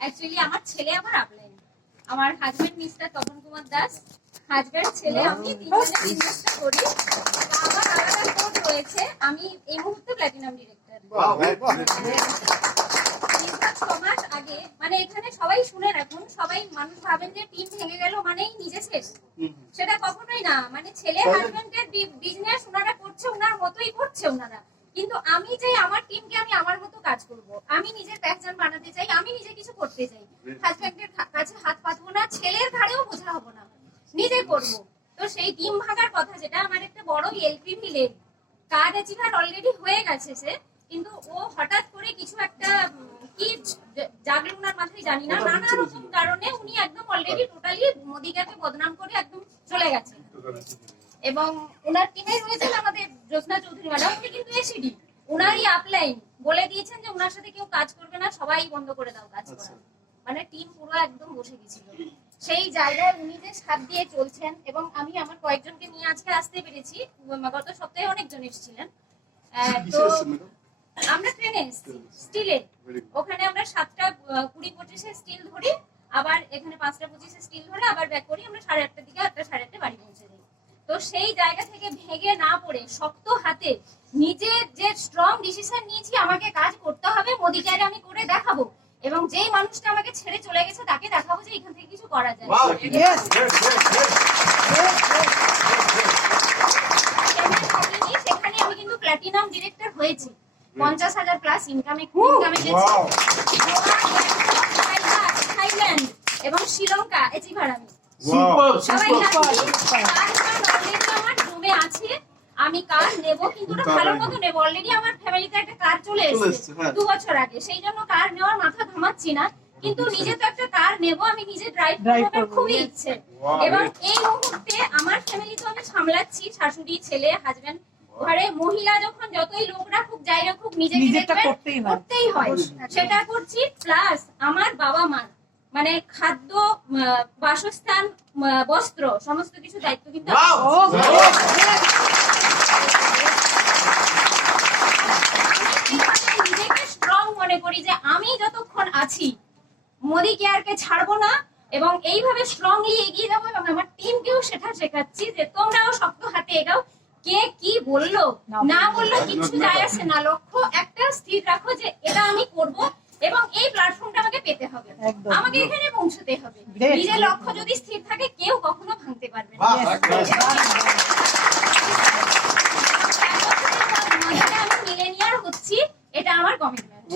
Actually আমার ছেলে আমার আপলাইন, আমার husband mister Tapan Kumar Das, husband ছেলে আমি তিনজনে বিজনেসটা করি। আমার আলাদা কোড রয়েছে, আমি এই মুহূর্তে প্ল্যাটিনাম ডিরেক্টর। দীর্ঘ 6 মাস আগে, মানে এখানে সবাই শুনে রাখুন, সবাই মানুষ ভাবেন যে টিম ভেঙে গেল মানেই নিজে শেষ, সেটা কখনোই না। মানে ছেলে হাজবেন্ডের বিজনেস ওনারা করছে, ওনার মতোই করছে ওনারা, কিন্তু আমি চাই আমার টিমকে আমি আমার মতো কাজ করব, আমি নিজের পেহচান বানাতে চাই, আমি নিজে কিছু করতে চাই। হাজবেন্ডের কাছে হাত পাতবো না, ছেলের ঘাড়েও বোঝা হবো না, নিজে করব। তো সেই টিম ভাগার কথা, যেটা আমার একটা বড় এলপি মিলে কার্ড অ্যাচিভার অলরেডি হয়ে গেছে সে, কিন্তু ও হঠাৎ করে কিছু একটা কি জাগলো ওনার মাথায় জানি না, নানা রকম কারণে উনি একদম অলরেডি টোটালি মোদিকে বদনাম করে একদম চলে গেছে। এবং ওনার টিমে রয়েছেন আমাদের জ্যোৎস্না চৌধুরী ম্যাডাম, উনি কিন্তু এসিডি, ওনারই আপলাইন, বলে দিয়েছেন যে ওনার সাথে কেউ কাজ করবে না, সবাই বন্ধ করে দাও কাজ করা। মানে টিম পুরো একদম বসে গেছিল। সেই জায়গায় উনি যে সাথ দিয়ে চলছেন, এবং আমি আমার কয়েকজনকে নিয়ে আজকে আসতে পেরেছি, গত সপ্তাহে অনেকজন এসেছিলেন। তো আমরা ট্রেনে এসেছি স্টিলে, ওখানে আমরা 7:20-25 স্টিল ধরি, আবার এখানে 5:25 স্টিল ধরে আবার ব্যাক করি, আমরা 8:30 দিকে 8:30 বাড়ি পৌঁছে যাই। তো সেই জায়গা থেকে ভেঙে না পড়ে শক্ত হাতে নিজের যে স্ট্রং ডিসিশন নিয়েছি, আমাকে কাজ করতে হবে, মোদিকে আমি করে দেখাবো, এবং যেই মানুষটা আমাকে ছেড়ে চলে গেছে তাকে দেখাবো যে এখান থেকে কিছু করা যায়। সেখানে আমি কিন্তু প্ল্যাটিনাম ডিরেক্টর হয়েছি, 50,000 প্লাস ইনকামে গেছি। থাইল্যান্ড এবং শ্রীলঙ্কা অ্যাচিভার আমি। সবাই আমার জমে আছে, আমি কার নেব, কিন্তু ভালো মতো নেব। অলরেডি আমার ফ্যামিলিতে একটা কার চলে এসেছে 2 বছর আগে, সেই জন্য কার নেওয়ার মাথা ঘামাচ্ছি না, কিন্তু নিজে তো একটা কার নেব, আমি নিজে ড্রাইভ করার খুবই ইচ্ছে। এবং এই মুহূর্তে আমার ফ্যামিলি তো আমি সামলাচ্ছি, শাশুড়ি, ছেলে, হাজবেন্ড, ঘরে মহিলা যখন যতই লোক রাখুক যাই রাখুক, নিজেকে করতেই হয়, সেটা করছি। প্লাস আমার বাবা মা, মানে খাদ্য, বাসস্থান, বস্ত্র, সমস্ত কিছু দায়িত্ব কিন্তু নিজেকে স্ট্রং মনে করি যে আমি যতক্ষণ আছি মোদি কেয়ারকে ছাড়বো না, এবং এইভাবে স্ট্রংলি এগিয়ে যাবো। এবং আমার টিমকেও সেটা শেখাচ্ছি যে তোমরাও শক্ত হাতে এগাও, কে কি বললো না বললো কিছু যায় আসে না, লক্ষ্য একটা স্থির রাখো যে এটা আমি করব, এবং এই প্ল্যাটফর্মটা আমাকে পেতে হবে, আমাকে এখানে পৌঁছতে হবে। নিজের লক্ষ্য যদি স্থির থাকে, কেউ কখনো ভাঙতে পারবে না। আমি মিলেনিয়ার হচ্ছি, এটা আমার কমিটমেন্ট।